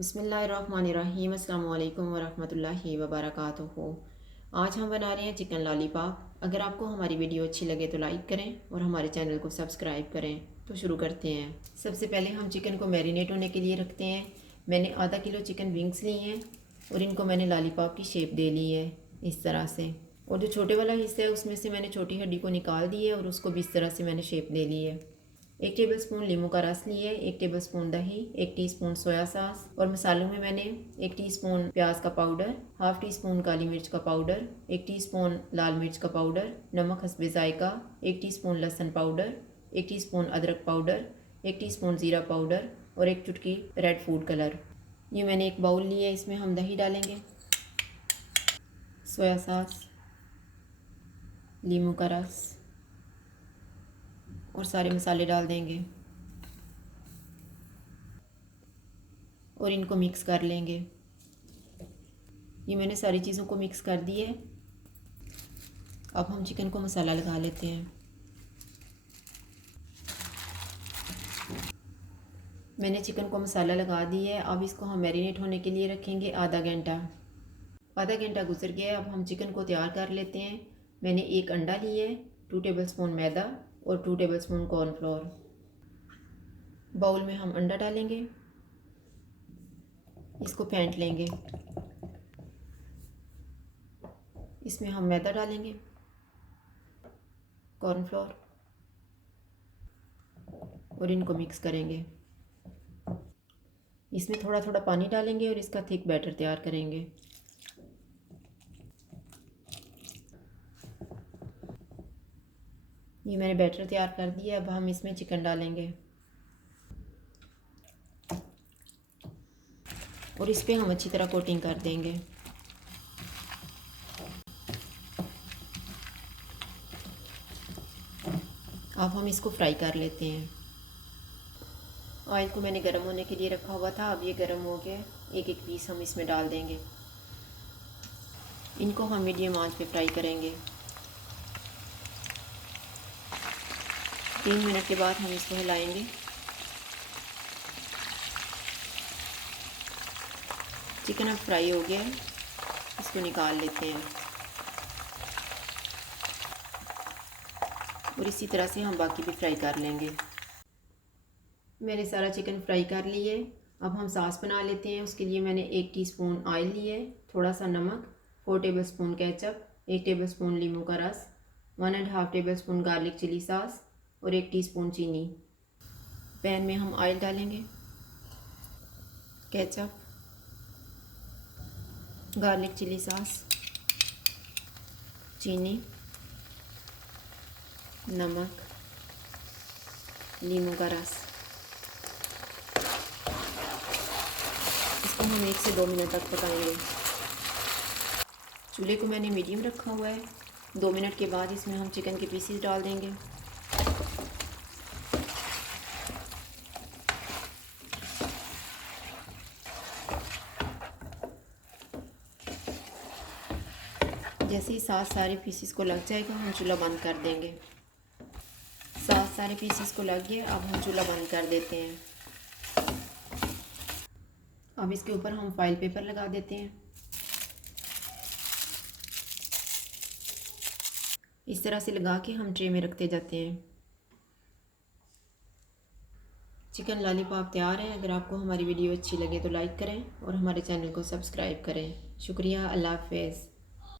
बिस्मिल्लाहिर्रहमानिर्रहीम अस्सलाम वालेकुम वरहमतुल्लाहि वबरकातुहू। आज हम बना रहे हैं चिकन लॉलीपॉप। अगर आपको हमारी वीडियो अच्छी लगे तो लाइक करें और हमारे चैनल को सब्सक्राइब करें। तो शुरू करते हैं। सबसे पहले हम चिकन को मैरिनेट होने के लिए रखते हैं। मैंने आधा किलो चिकन विंग्स ली हैं और इनको मैंने लॉलीपॉप की शेप दे ली है इस तरह से। और जो छोटे वाला हिस्सा है उसमें से मैंने छोटी हड्डी को निकाल दी है और उसको भी इस तरह से मैंने शेप दे ली है। 1 टेबलस्पून नींबू का रस लिए, 1 टेबलस्पून दही, 1 टीस्पून सोया सॉस और मसालों में मैंने 1 टीस्पून प्याज का पाउडर, हाफ टी स्पून काली मिर्च का पाउडर, 1 टीस्पून लाल मिर्च का पाउडर, नमक हस्बे जायका, 1 टीस्पून लहसुन पाउडर, 1 टीस्पून अदरक पाउडर, 1 टीस्पून ज़ीरा पाउडर और 1 चुटकी रेड फूड कलर। ये मैंने एक बाउल लिया है, इसमें हम दही डालेंगे, सोया सॉस, नींबू का रस और सारे मसाले डाल देंगे और इनको मिक्स कर लेंगे। ये मैंने सारी चीज़ों को मिक्स कर दी है। अब हम चिकन को मसाला लगा लेते हैं। मैंने चिकन को मसाला लगा दी है। अब इसको हम मैरिनेट होने के लिए रखेंगे आधा घंटा। आधा घंटा गुजर गया है। अब हम चिकन को तैयार कर लेते हैं। मैंने 1 अंडा लिया है, 2 टेबलस्पून मैदा और 2 टेबलस्पून कॉर्नफ्लोर। बाउल में हम अंडा डालेंगे, इसको फेंट लेंगे। इसमें हम मैदा डालेंगे, कॉर्नफ्लोर और इनको मिक्स करेंगे। इसमें थोड़ा थोड़ा पानी डालेंगे और इसका थिक बैटर तैयार करेंगे। ये मैंने बैटर तैयार कर दिया। अब हम इसमें चिकन डालेंगे और इस पर हम अच्छी तरह कोटिंग कर देंगे। अब हम इसको फ्राई कर लेते हैं। ऑयल को मैंने गर्म होने के लिए रखा हुआ था। अब ये गर्म हो गया। एक एक पीस हम इसमें डाल देंगे। इनको हम मीडियम आंच पे फ्राई करेंगे। 3 मिनट के बाद हम इसको हिलाएंगे। चिकन अब फ्राई हो गया है, इसको निकाल लेते हैं और इसी तरह से हम बाकी भी फ्राई कर लेंगे। मैंने सारा चिकन फ्राई कर लिया है। अब हम सॉस बना लेते हैं। उसके लिए मैंने 1 टीस्पून ऑयल लिया है, थोड़ा सा नमक, 4 टेबलस्पून केचप, 1 टेबलस्पून नींबू का रस, 1.5 टेबलस्पून गार्लिक चिली सॉस और 1 टीस्पून चीनी। पैन में हम ऑयल डालेंगे, केचप, गार्लिक चिली सॉस, चीनी, नमक, नींबू का रस। इसको हम 1 से 2 मिनट तक पकाएंगे। चूल्हे को मैंने मीडियम रखा हुआ है। 2 मिनट के बाद इसमें हम चिकन के पीसेस डाल देंगे। जैसे ही साथ सारे पीसेस को लग जाएगा हम चूल्हा बंद कर देंगे। साथ सारे पीसेस को लग गया। अब हम चूल्हा बंद कर देते हैं। अब इसके ऊपर हम फॉइल पेपर लगा देते हैं। इस तरह से लगा के हम ट्रे में रखते जाते हैं। चिकन लॉलीपॉप तैयार है। अगर आपको हमारी वीडियो अच्छी लगे तो लाइक करें और हमारे चैनल को सब्सक्राइब करें। शुक्रिया। अल्लाह हाफ़िज़।